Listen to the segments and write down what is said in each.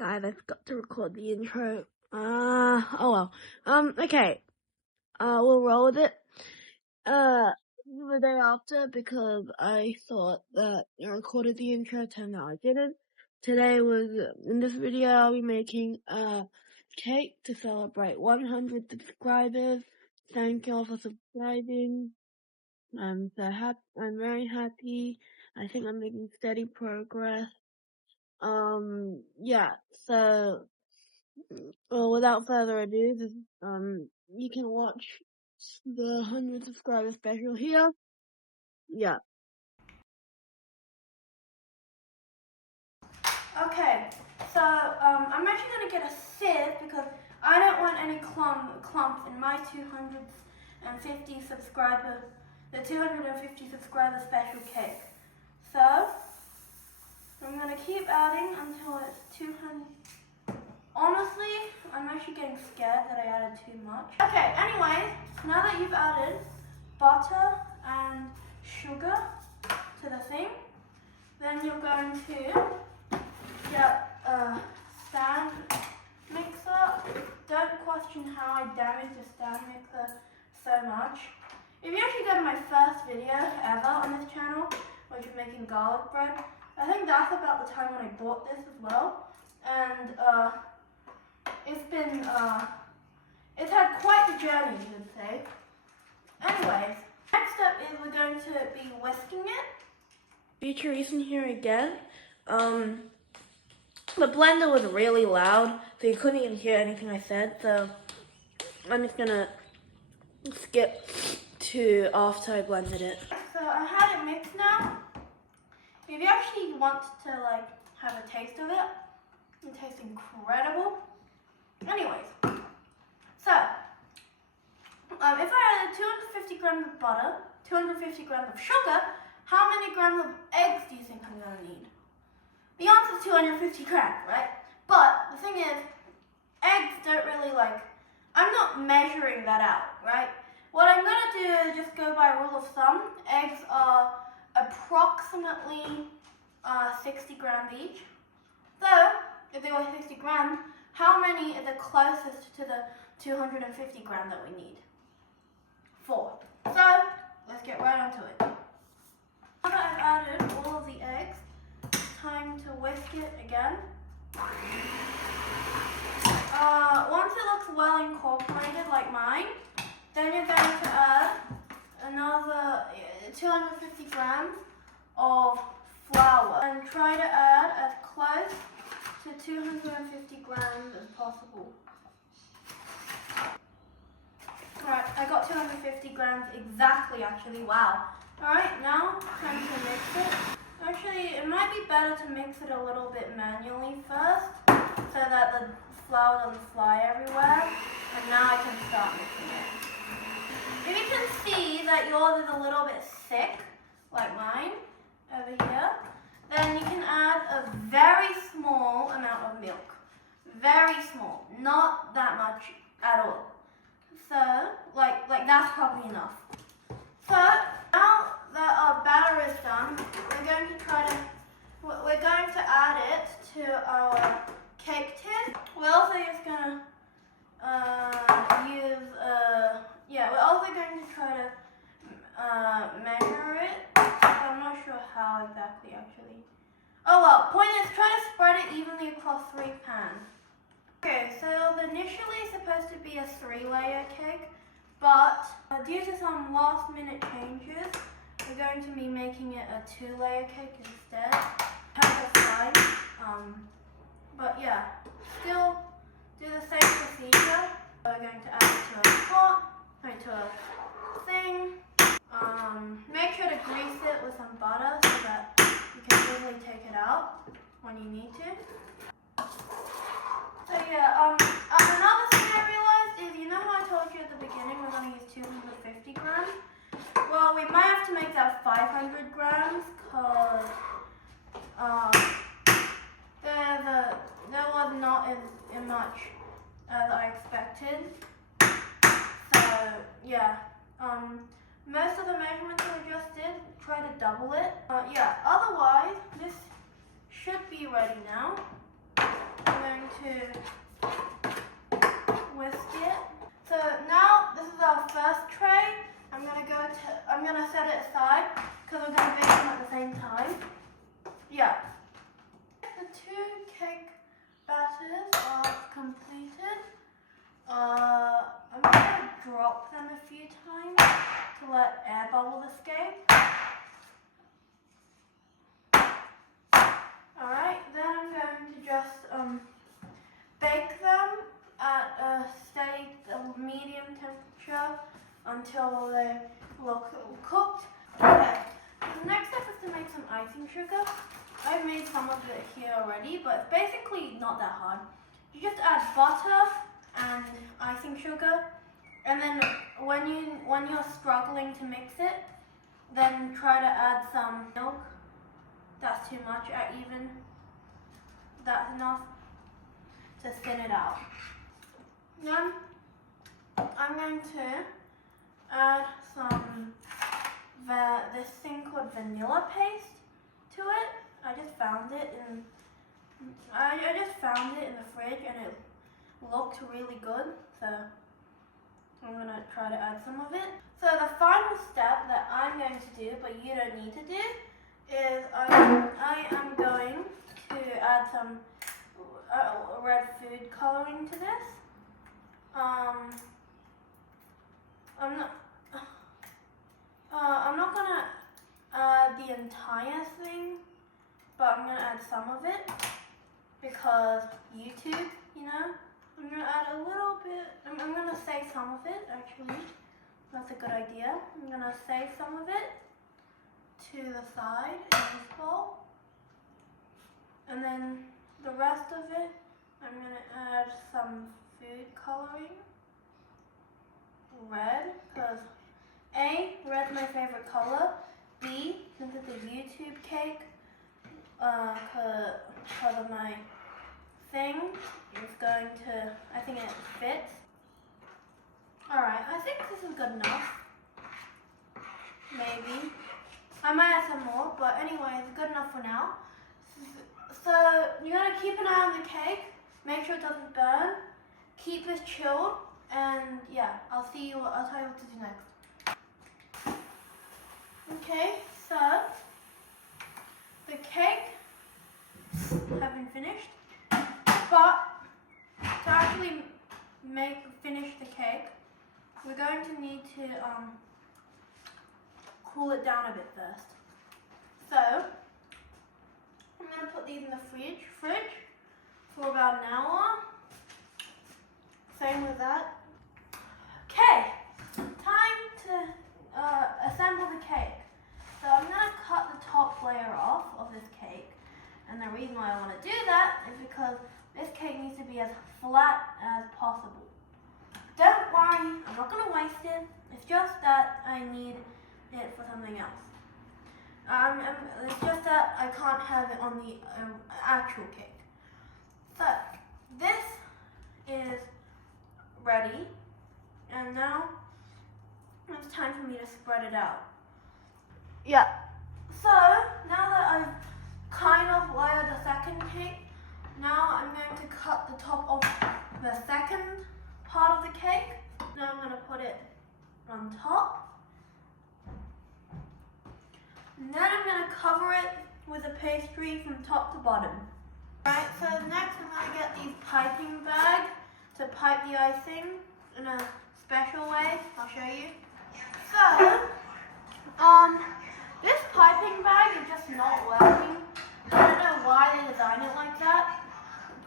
Guys, I forgot to record the intro. Oh well. Okay. We'll roll with it. The day after, because I thought that I recorded the intro, turned out I didn't. Today was, in this video, I'll be making a cake to celebrate 100 subscribers. Thank you all for subscribing. I'm very happy. I think I'm making steady progress. Yeah, so, well, without further ado, you can watch the 100 subscriber special here. Yeah. Okay, so I'm actually going to get a sieve because I don't want any clumps in my 250 subscriber special cake. So I'm going to keep adding until it's 200. Honestly, I'm actually getting scared that I added too much. Okay, anyway, now that you've added butter and sugar to the thing, then you're going to get a stand mixer. Don't question how I damaged the stand mixer so much. If you actually go to my first video ever on this channel, which is making garlic bread, I think that's about the time when I bought this as well. And it's had quite the journey, you would say. Anyways, next step is we're going to be whisking it. Future Ethan here again. The blender was really loud, so you couldn't even hear anything I said, so I'm just gonna skip to after I blended it. So I had it mixed now. If you actually want to have a taste of it, it tastes incredible. Anyways, so if I added 250 grams of butter, 250 grams of sugar, how many grams of eggs do you think I'm gonna need? The answer is 250 grams, right? But the thing is, eggs don't really I'm not measuring that out, right? What I'm gonna do is just go by rule of thumb. Eggs are approximately 60 grams each. So, if they were 60 grams, how many is the closest to the 250 grams that we need? 4. So, let's get right onto it. Now that I've added all of the eggs, it's time to whisk it again. Once it looks well incorporated like mine, then you're going to add another 250 grams of flour and try to add as close to 250 grams as possible. Alright, I got 250 grams exactly actually, wow. Alright, now time to mix it. Actually, it might be better to mix it a little bit manually first so that the flour doesn't fly everywhere. And now I can start mixing it. If you can see that yours is a little bit thick, like mine, over here, then you can add a very small amount of milk. Very small, not that much at all. So, like that's probably enough. So, now that our batter is done, we're going to add it to our cake tin. We're also just gonna we're also going to try to measure it. I'm not sure how exactly actually. Oh well, point is try to spread it evenly across 3 pans. Okay, so it was initially supposed to be a 3-layer cake, but due to some last minute changes, we're going to be making it a 2-layer cake instead. That's fine. But yeah, still do the same procedure. We're going to add it to a pot, to a thing. Make sure to grease it with some butter so that you can easily take it out when you need to. So yeah, another thing I realized is, you know how I told you at the beginning we're going to use 250 grams? Well, we might have to make that 500 grams because there was not as much as I expected. So yeah, most of the measurements that I just did, try to double it. Yeah, otherwise this should be ready now. I'm going to whisk it. So now this is our first tray. I'm gonna set it aside because we're gonna bake them at the same time. Yeah. The 2 cake batters are completed. I'm gonna drop them a few times to let air bubbles escape. Alright, then I'm going to just bake them at a steady medium temperature until they look cooked. Okay, the next step is to make some icing sugar. I've made some of it here already, but it's basically not that hard. You just add butter and icing sugar, and then when you're struggling to mix it, then try to add some milk. That's too much. That's enough to thin it out. Then I'm going to add this thing called vanilla paste to it. I just found it in the fridge and it looked really good, so I'm gonna try to add some of it. So the final step that I'm going to do, but you don't need to do, is I am going to add some red food coloring to this. I'm not gonna add the entire thing, but I'm gonna add some of it because YouTube, you know. I'm gonna add a little bit. I'm gonna save some of it actually. That's a good idea. I'm gonna save some of it to the side in this bowl, and then the rest of it, I'm gonna add some food coloring. Red, because A, red's my favorite color. B, since it's a YouTube cake, because of my thing, it's going to, I think it fits. Alright, I think this is good enough. Maybe. I might add some more, but anyway, it's good enough for now. So, you gotta keep an eye on the cake, make sure it doesn't burn, keep it chilled, and yeah, I'll tell you what to do next. Okay, so the cake have been finished, but to actually finish the cake, we're going to need to cool it down a bit first. So I'm going to put these in the fridge for about an hour. Same with that. Okay, time to assemble the cake. So I'm going to cut the top layer off of this cake, and the reason why I want to do that is because this cake needs to be as flat as possible. Don't worry, I'm not going to waste it. It's just that I need it for something else. It's just that I can't have it on the actual cake. So this is ready, and now it's time for me to spread it out. Yeah. So now that I've kind of layered the second cake, now I'm going to cut the top of the second part of the cake. Now I'm going to put it on top. And then I'm going to cover it with a pastry from top to bottom. Alright, so next I'm going to get these piping bags to pipe the icing in a special way. I'll show you. So, this piping bag is just not working. I don't know why they designed it like that.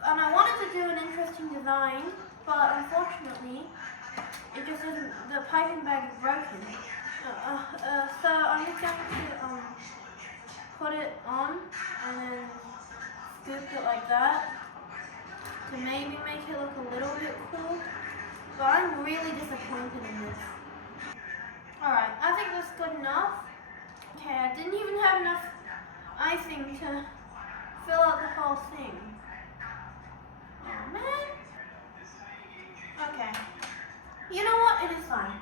And I wanted to do an interesting design, but unfortunately, it just isn't. The piping bag is broken. So I'm just going to put it on and then scoop it like that to maybe make it look a little bit cool. But I'm really disappointed in this. Alright, I think that's good enough. Okay, I didn't even have enough icing to fill out the whole thing. Oh man. Okay. You know what? It is fine.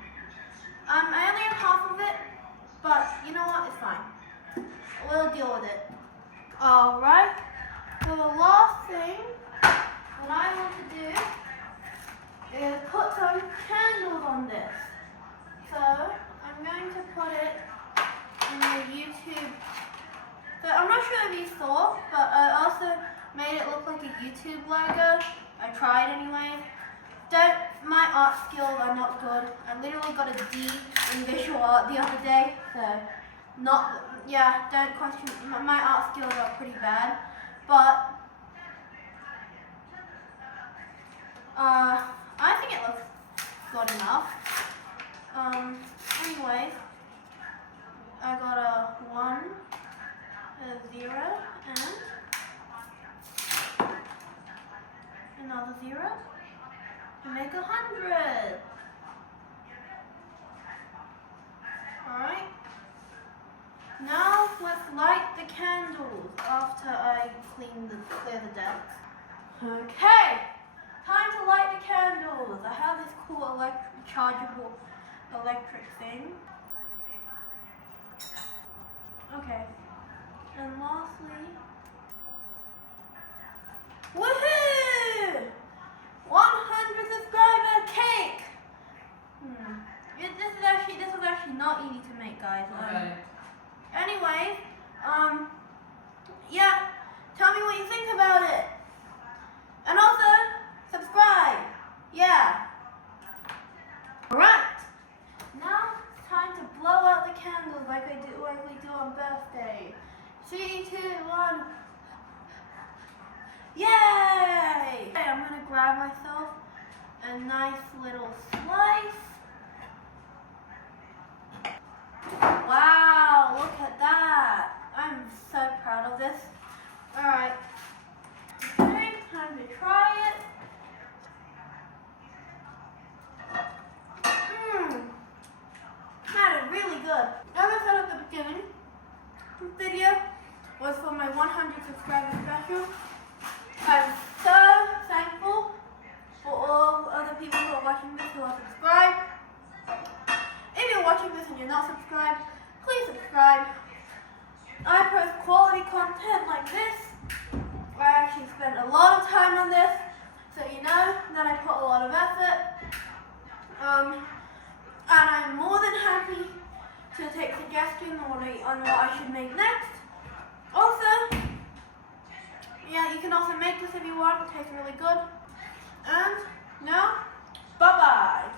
I only have half of it, but you know what? It's fine. We'll deal with it. Alright. So the last thing that I is put some candles on this. So I'm going to put it in the YouTube. So I'm not sure if you saw, but I also made it look like a YouTube logo. I tried anyway. My art skills are not good. I literally got a D in visual art the other day, so don't question. My art skills are pretty bad, but I think it looks good enough. Anyways, I got a 1, a 0, and another 0 to make 100. Alright. Now let's light the candles after I clear the deck. Okay, time to light the candles. I have this cool chargeable electric thing. Okay, and lastly, woohoo! 100 subscriber cake. This was actually not easy to make, guys. Okay. Anyway, yeah, tell me what you think about it. And also, subscribe. Yeah. Alright. Now it's time to blow out the candles like we do on birthday. 3, 2, 1. Yay! Okay, I'm gonna grab myself a nice little slice. Wow, look at that. I'm so proud of this. Alright. Okay, time to try it. That is really good. As I said at the beginning, this video was for my 100 subscriber special. I'm so thankful for all other people who are watching this who are subscribed. If you're watching this and you're not subscribed, please subscribe. I post quality content like this. I actually spent a lot of time on this, so you know that I put a lot of effort. And I'm more than happy to take suggestions on what I should make next. Also, yeah, you can also make this if you want. It tastes really good. And now, bye-bye.